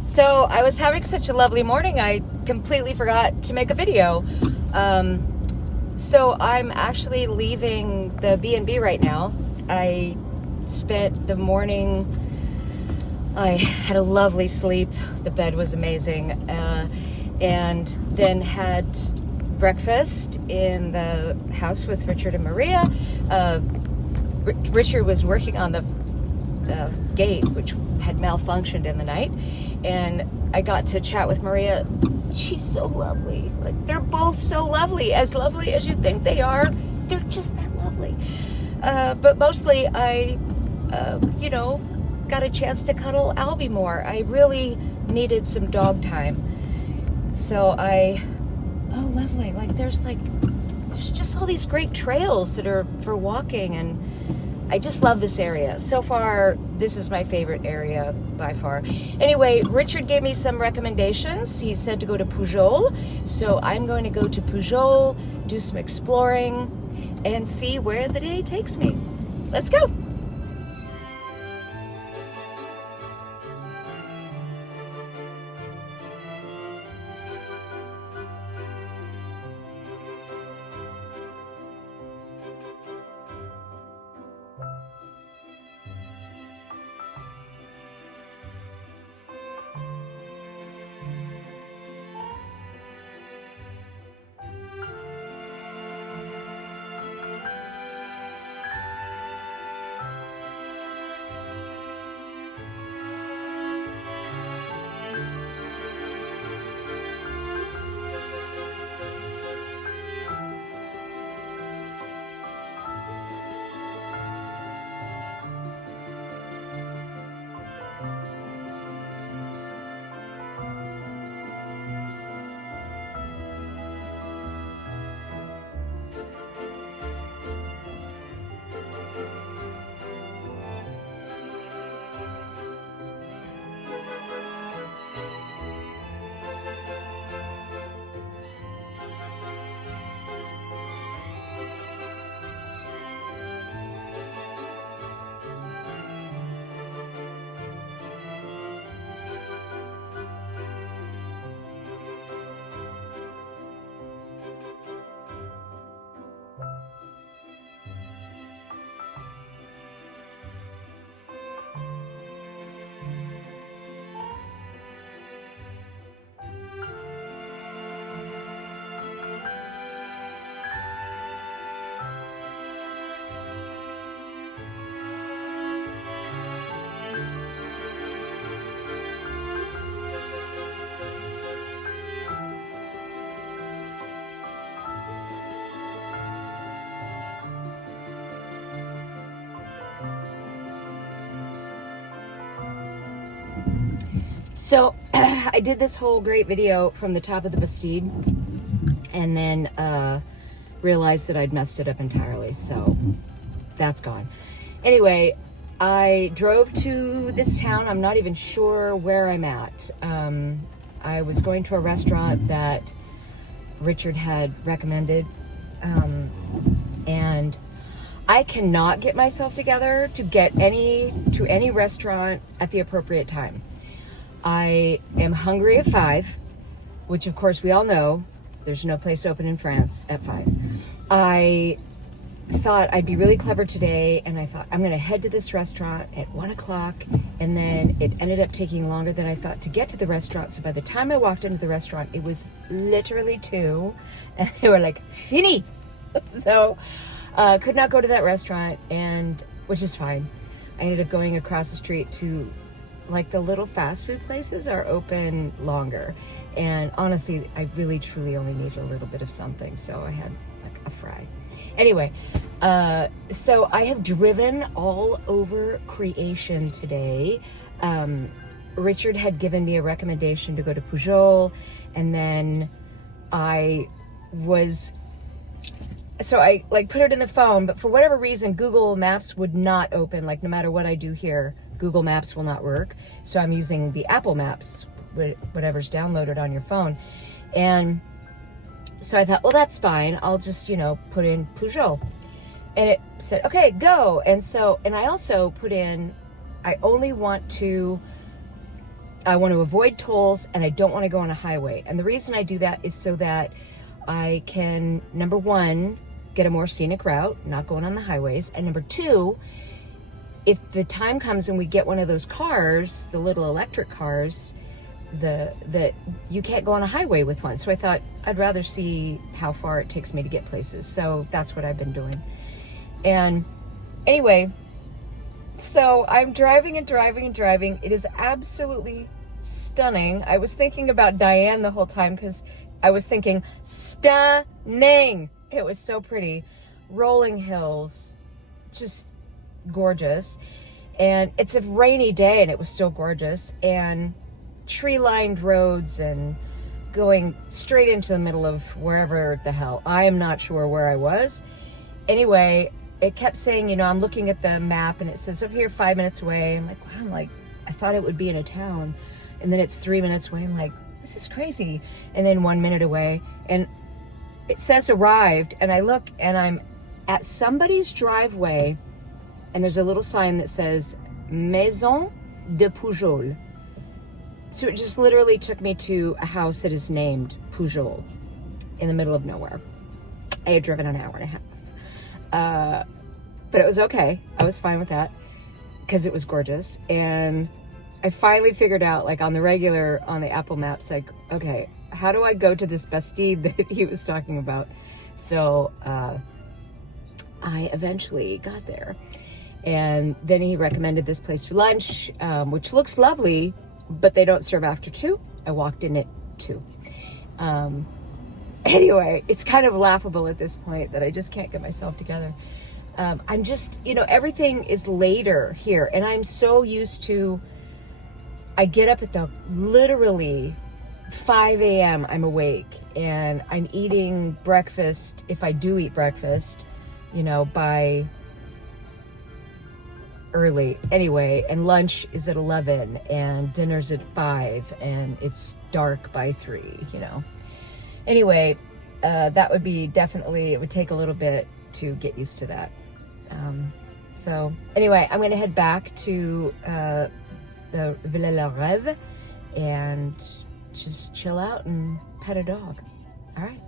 So I was having such a lovely morning, I completely forgot to make a video. So I'm actually leaving the B&B right now. I spent the morning, I had a lovely sleep. The bed was amazing. And then had breakfast in the house with Richard and Maria. Richard was working on the gate, which had malfunctioned in the night, and I got to chat with Maria. She's so lovely. Like, they're both so lovely as you think they are. They're just that lovely. But mostly I got a chance to cuddle Albie more. I really needed some dog time. So oh, lovely. There's just all these great trails that are for walking, and I just love this area. So far, this is my favorite area by far. Anyway, Richard gave me some recommendations. He said to go to Pujol. So I'm going to go to Pujol, do some exploring, and see where the day takes me. Let's go. So I did this whole great video from the top of the Bastide, and then realized that I'd messed it up entirely, so that's gone. Anyway, I drove to this town. I'm not even sure where I'm at. I was going to a restaurant that Richard had recommended, and I cannot get myself together to get to any restaurant at the appropriate time. I am hungry at 5, which of course we all know there's no place open in France at 5. I thought I'd be really clever today, and I thought I'm going to head to this restaurant at 1 o'clock, and then it ended up taking longer than I thought to get to the restaurant. So by the time I walked into the restaurant, it was literally 2, and they were like, fini. So could not go to that restaurant, and which is fine. I ended up going across the street to, like, the little fast food places are open longer. And honestly, I really truly only need a little bit of something. So I had like a fry. Anyway, so I have driven all over creation today. Richard had given me a recommendation to go to Pujol, and then I like put it in the phone, but for whatever reason, Google Maps would not open. Like, no matter what I do here, Google Maps will not work. So I'm using the Apple Maps, whatever's downloaded on your phone. And so I thought, well, that's fine. I'll just, put in Pujol. And it said, okay, go. And I also put in, I only want to I want to avoid tolls, and I don't want to go on a highway. And the reason I do that is so that I can, number one, get a more scenic route, not going on the highways. And number two, if the time comes and we get one of those cars, the little electric cars, that you can't go on a highway with one. So I thought I'd rather see how far it takes me to get places. So that's what I've been doing. And anyway, so I'm driving and driving and driving. It is absolutely stunning. I was thinking about Diane the whole time because I was thinking, stunning. It was so pretty. Rolling hills, just gorgeous. And it's a rainy day and it was still gorgeous. And tree-lined roads and going straight into the middle of wherever the hell. I am not sure where I was. Anyway, it kept saying, you know, I'm looking at the map and it says over here 5 minutes away. I'm like, wow, I thought it would be in a town. And then it's 3 minutes away. I'm like, this is crazy. And then 1 minute away. And it says arrived. And I look and I'm at somebody's driveway. And there's a little sign that says Maison de Pujol. So it just literally took me to a house that is named Pujol in the middle of nowhere. I had driven an hour and a half. But it was okay. I was fine with that because it was gorgeous. And I finally figured out, like on the Apple Maps, like, okay, how do I go to this Bastide that he was talking about? So I eventually got there. And then he recommended this place for lunch, which looks lovely, but they don't serve after 2. I walked in at 2. Anyway, it's kind of laughable at this point that I just can't get myself together. I'm just, you know, everything is later here. And I'm so used to, I get up at the literally 5 a.m. I'm awake and I'm eating breakfast, if I do eat breakfast, you know, by early anyway, and lunch is at 11 and dinner's at 5 and it's dark by 3, you know. Anyway, that would be definitely, it would take a little bit to get used to that. So anyway, I'm going to head back to the Villa La Rêve and just chill out and pet a dog. All right.